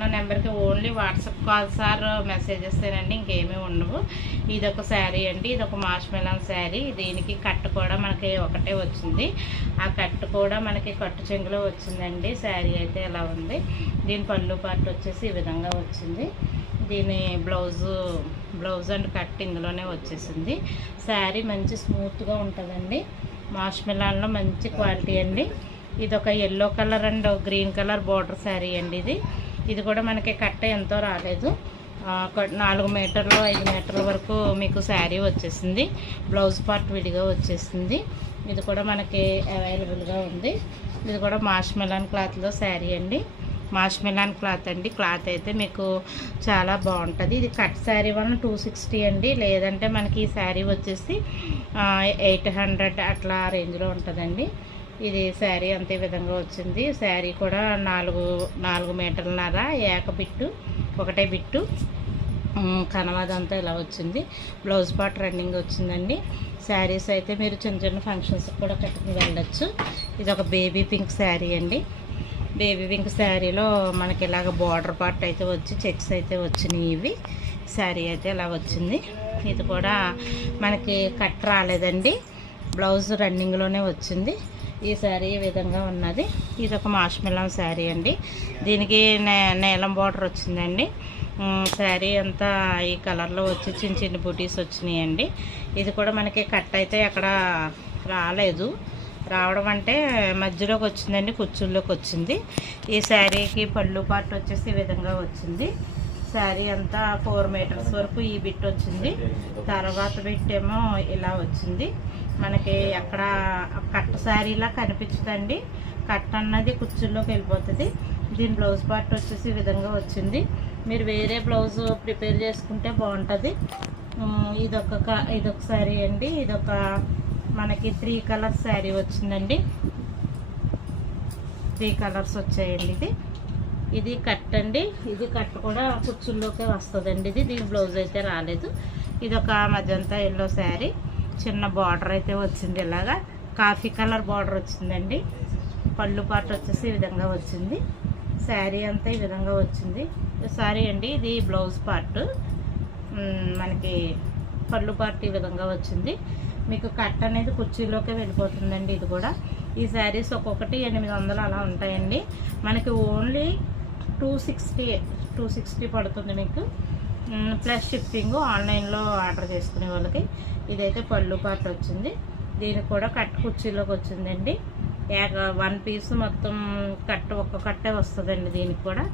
ఉన్న నెంబర్కి only WhatsApp calls or messages అండి, ఇంకేమీ ఉండవు. ఇదొక శారీ అండి, ఇదొక మాష్మెలన్ శారీ. దీనికి కట్టు కూడా మనకి ఒకటే వచ్చింది. ఆ కట్టు కూడా మనకి కట్టు చెంగులో వచ్చిందండి. శారీ అయితే ఇలా ఉంది. దీని పళ్ళు పార్ట్ వచ్చేసి ఈ విధంగా వచ్చింది. దీని బ్లౌజ్ అండ్ కట్ ఇందులోనే వచ్చేసింది. శారీ మంచి స్మూత్గా ఉంటుందండి. మాష్మెలన్లో మంచి క్వాలిటీ అండి. ఇది ఒక yellow colour and green colour border sari అండి. ఇది కూడా మనకి కట్ట ఎంతో రాలేదు. 4 మీటర్లు 5 మీటర్ల వరకు మీకు శారీ వచ్చేసింది. బ్లౌజ్ పార్ట్ విడిగా వచ్చేసింది. ఇది కూడా మనకి అవైలబుల్గా ఉంది. ఇది కూడా మాష్మెలన్ క్లాత్లో శారీ అండి. మాష్మెలన్ క్లాత్ అండి. క్లాత్ అయితే మీకు చాలా బాగుంటుంది. ఇది కట్ శారీ వల్ల 260 అండి. లేదంటే మనకి ఈ శారీ వచ్చేసి 800 అట్లా రేంజ్లో ఉంటుందండి. ఇది శారీ అంతే విధంగా వచ్చింది. శారీ కూడా 4 మీటర్లన్నర ఏకబిట్టు, ఒకటే బిట్టు కనవాదంతా ఇలా వచ్చింది. బ్లౌజ్ పార్ట్ రన్నింగ్ వచ్చిందండి. శారీస్ అయితే మీరు చిన్న చిన్న ఫంక్షన్స్కి కూడా కట్టుకుని వెళ్ళచ్చు. ఇది ఒక బేబీ పింక్ శారీ అండి. బేబీ పింక్ శారీలో మనకి ఇలాగ బార్డర్ పార్ట్ అయితే వచ్చి చెక్స్ అయితే వచ్చినాయి. ఇవి శారీ అయితే ఇలా వచ్చింది. ఇది కూడా మనకి కట్ రాలేదండి. బ్లౌజ్ రన్నింగ్లోనే వచ్చింది. ఈ శారీ ఈ విధంగా ఉన్నది. ఇది ఒక మాష్మెలన్ శారీ అండి. దీనికి నీలం బార్డర్ వచ్చిందండి. శారీ అంతా ఈ కలర్లో వచ్చి చిన్న చిన్న బూటీస్ వచ్చినాయండి. ఇది కూడా మనకి కట్ అయితే అక్కడ రాలేదు. రావడం అంటే మధ్యలోకి వచ్చిందండి, కుచ్చుల్లోకి వచ్చింది. ఈ శారీకి పళ్ళు పార్ట్ వచ్చేసి ఈ విధంగా వచ్చింది. శారీ అంతా 4 మీటర్స్ వరకు ఈ బిట్ వచ్చింది. తర్వాత బిట్ ఏమో ఇలా వచ్చింది. మనకి అక్కడ కట్ట శారీలా కనిపించదండి. కట్ అన్నది కుచ్చుల్లోకి వెళ్ళిపోతుంది. దీని బ్లౌజ్ పార్ట్ వచ్చేసి ఈ విధంగా వచ్చింది. మీరు వేరే బ్లౌజ్ ప్రిపేర్ చేసుకుంటే బాగుంటుంది. ఇదొక శారీ అండి. ఇదొక మనకి 3 కలర్స్ శారీ వచ్చిందండి. 3 కలర్స్ వచ్చాయండి. ఇది కట్ అండి. ఇది కట్ కూడా కుచ్చుల్లోకే వస్తుందండి. దీని బ్లౌజ్ అయితే రాలేదు. ఇదొక మజంతా ఎల్లో శారీ. చిన్న బార్డర్ అయితే వచ్చింది. ఇలాగా కాఫీ కలర్ బార్డర్ వచ్చిందండి. పళ్ళు పార్ట్ వచ్చేసి ఈ విధంగా వచ్చింది. శారీ అంతా ఈ విధంగా వచ్చింది. సారీ అండి, ఇది బ్లౌజ్ పార్ట్. మనకి పళ్ళు పార్ట్ ఈ విధంగా వచ్చింది. మీకు కట్ అనేది కుర్చీలోకే వెళ్ళిపోతుందండి. ఇది కూడా ఈ శారీస్ ఒక్కొక్కటి 800 అలా ఉంటాయండి. మనకి ఓన్లీ 260 పడుతుంది మీకు, ప్లస్ షిప్పింగ్ ఆన్లైన్లో ఆర్డర్ చేసుకునే వాళ్ళకి. ఇదైతే పళ్ళు పార్ట్ వచ్చింది. దీనికి కూడా కట్ కుర్చీలోకి వచ్చిందండి. 1 పీస్ మొత్తం ఒక్క కట్టే వస్తుందండి. దీనికి కూడా